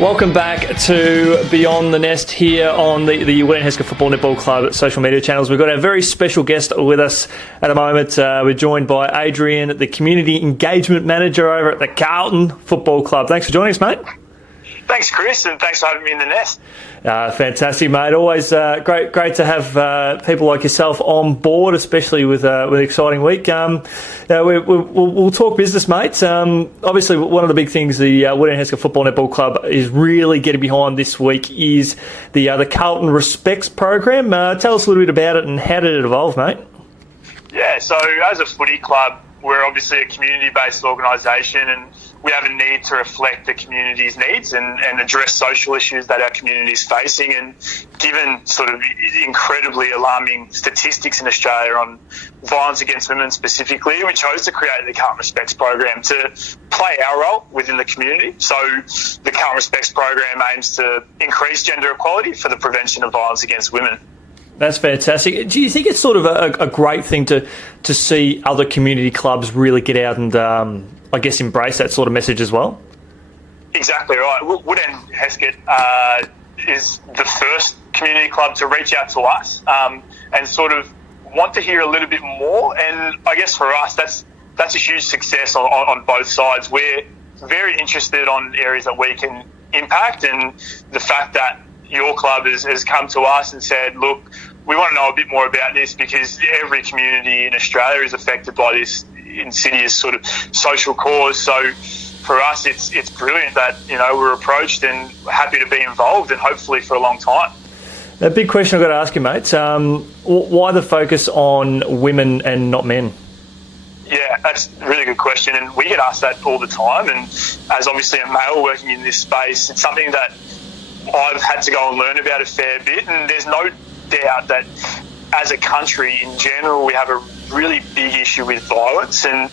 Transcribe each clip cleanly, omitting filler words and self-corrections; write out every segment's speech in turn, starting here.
Welcome back to Beyond the Nest here on the Woodend Heska Football Netball Club social media channels. We've got a very special guest with us at the moment. We're joined by Adrian, the Community Engagement Manager over at the Carlton Football Club. Thanks for joining us, mate. Thanks, Chris, and thanks for having me in the nest. Fantastic, mate. Always great to have people like yourself on board, especially with an exciting week. We'll talk business, mate. Obviously, one of the big things the Woodend Heska Football Netball Club is really getting behind this week is the Carlton Respects program. Tell us a little bit about it and how did it evolve, mate? Yeah, so as a footy club, we're obviously a community-based organisation and we have a need to reflect the community's needs and address social issues that our community is facing. And given sort of incredibly alarming statistics in Australia on violence against women specifically, we chose to create the Carlton Respects program to play our role within the community. So the Carlton Respects program aims to increase gender equality for the prevention of violence against women. That's fantastic. Do you think it's sort of a great thing to see other community clubs really get out and I guess embrace that sort of message as well? Exactly right. Woodend Heskett is the first community club to reach out to us and sort of want to hear a little bit more. And I guess for us, that's a huge success on both sides. We're very interested on areas that we can impact, and the fact that your club has come to us and said, look, we want to know a bit more about this because every community in Australia is affected by this insidious sort of social cause. So for us, it's brilliant that, we're approached and happy to be involved and hopefully for a long time. A big question I've got to ask you, mate. Why the focus on women and not men? Yeah, that's a really good question, and we get asked that all the time. And as obviously a male working in this space, it's something that I've had to go and learn about a fair bit, and there's no doubt that as a country in general we have a really big issue with violence, and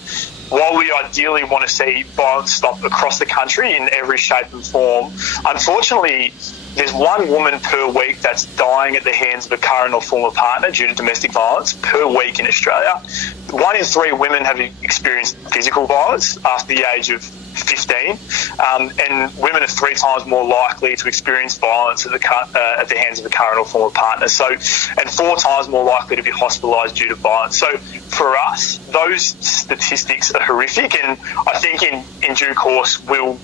while we ideally want to see violence stop across the country in every shape and form, unfortunately there's one woman per week that's dying at the hands of a current or former partner due to domestic violence per week in Australia. 1 in 3 women have experienced physical violence after the age of 15, and women are 3 times more likely to experience violence at the hands of a current or former partner. So, and 4 times more likely to be hospitalised due to violence. So, for us, those statistics are horrific, and I think in due course we'll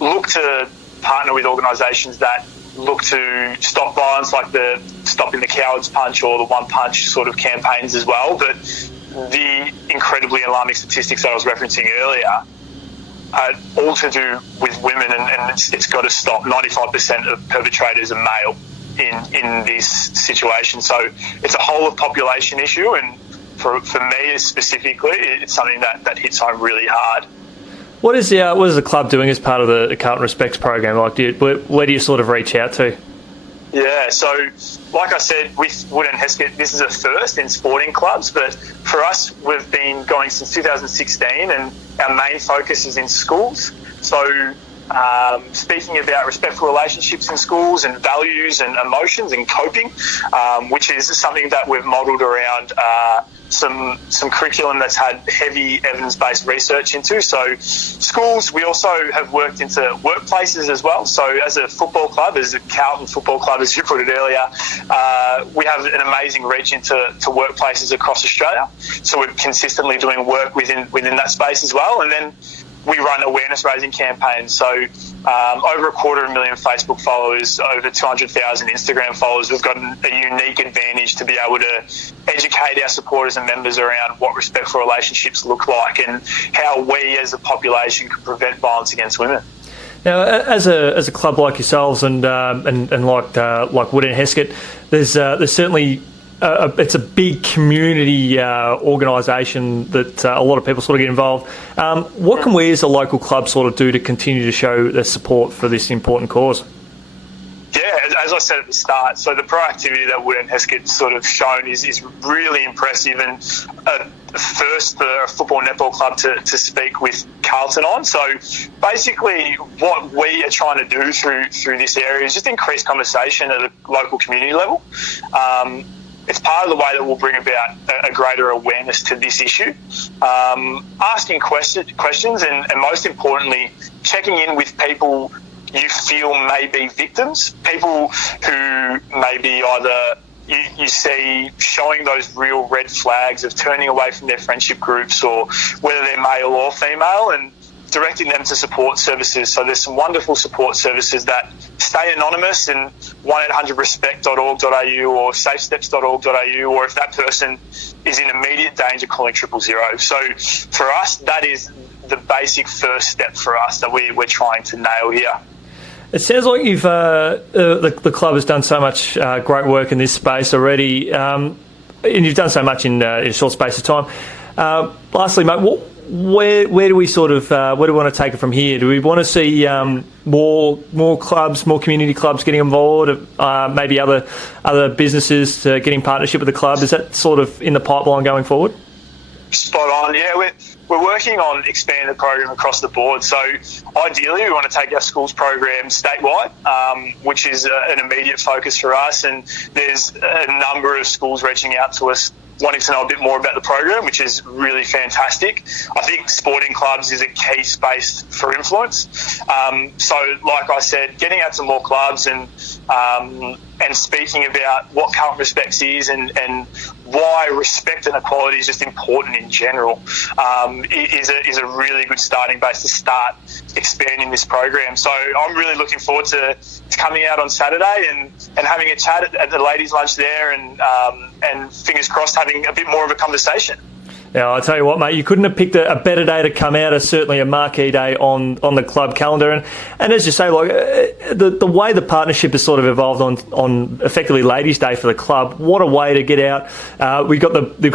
look to partner with organisations that look to stop violence, like the Stopping the Cowards Punch or the One Punch sort of campaigns as well. But the incredibly alarming statistics that I was referencing earlier are all to do with women, and it's got to stop. 95% of perpetrators are male in this situation. So it's a whole of population issue, and for me specifically, it's something that hits home really hard. What is the club doing as part of the Carlton Respects program? Like, where do you sort of reach out to? Yeah, so like I said, with Woodend Heskett, this is a first in sporting clubs, but for us, we've been going since 2016, and our main focus is in schools. So speaking about respectful relationships in schools and values and emotions and coping, which is something that we've modelled around some curriculum that's had heavy evidence-based research into. So schools, we also have worked into workplaces as well. So as a football club, as a Carlton Football Club, as you put it earlier, we have an amazing reach into workplaces across Australia. So we're consistently doing work within that space as well. And then we run awareness-raising campaigns. So over 250,000 Facebook followers, over 200,000 Instagram followers. We've got a unique advantage to be able to educate our supporters and members around what respectful relationships look like and how we as a population can prevent violence against women. Now, as a club like yourselves and like Woodend Heskett, there's certainly it's a big community organisation that a lot of people sort of get involved. What can we as a local club sort of do to continue to show their support for this important cause? Yeah, as I said at the start, so the proactivity that Woodend Heskett sort of shown is really impressive, and first for a football netball club to speak with Carlton on. So basically what we are trying to do through this area is just increase conversation at a local community level. It's part of the way that we'll bring about a greater awareness to this issue. Asking questions and most importantly, checking in with people you feel may be victims, people who may be either you see showing those real red flags of turning away from their friendship groups, or whether they're male or female, and directing them to support services. So there's some wonderful support services that stay anonymous, and 1-800-RESPECT.org.au or safesteps.org.au, or if that person is in immediate danger, calling 000. So for us, that is the basic first step for us that we're trying to nail here. It sounds like you've the club has done so much great work in this space already, and you've done so much in a short space of time. Lastly, mate, where do we where do we want to take it from here? Do we want to see more clubs, more community clubs getting involved? Maybe other businesses getting partnership with the club? Is that sort of in the pipeline going forward? Spot on. Yeah, we're working on expanding the program across the board. So ideally, we want to take our schools program statewide, which is an immediate focus for us. And there's a number of schools reaching out to us wanting to know a bit more about the program, which is really fantastic. I think sporting clubs is a key space for influence. So like I said, getting out to more clubs and speaking about what Carlton Respects is and why respect and equality is just important in general is a really good starting base to start expanding this program. So I'm really looking forward to coming out on Saturday and having a chat at the ladies' lunch there and fingers crossed having a bit more of a conversation. Yeah, I'll tell you what, mate, you couldn't have picked a better day to come out. It's certainly a marquee day on the club calendar. And as you say, like the way the partnership has sort of evolved on effectively Ladies' Day for the club, what a way to get out. They've got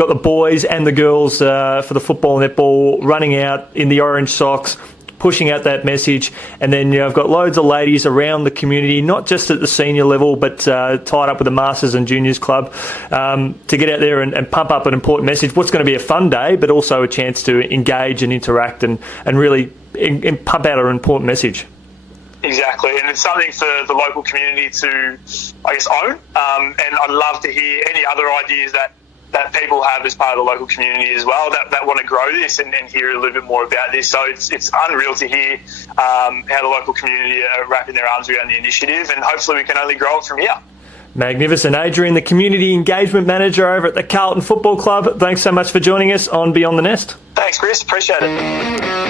the boys and the girls for the football and netball running out in the orange socks, pushing out that message. And then I've got loads of ladies around the community, not just at the senior level, but tied up with the Masters and Juniors Club to get out there and pump up an important message. What's going to be a fun day, but also a chance to engage and interact and really pump out an important message. Exactly, and it's something for the local community to, I guess, own. And I'd love to hear any other ideas that people have as part of the local community as well that want to grow this and hear a little bit more about this. So it's unreal to hear how the local community are wrapping their arms around the initiative, and hopefully we can only grow it from here. Magnificent. Adrian, the Community Engagement Manager over at the Carlton Football Club, thanks so much for joining us on Beyond the Nest. Thanks, Chris. Appreciate it.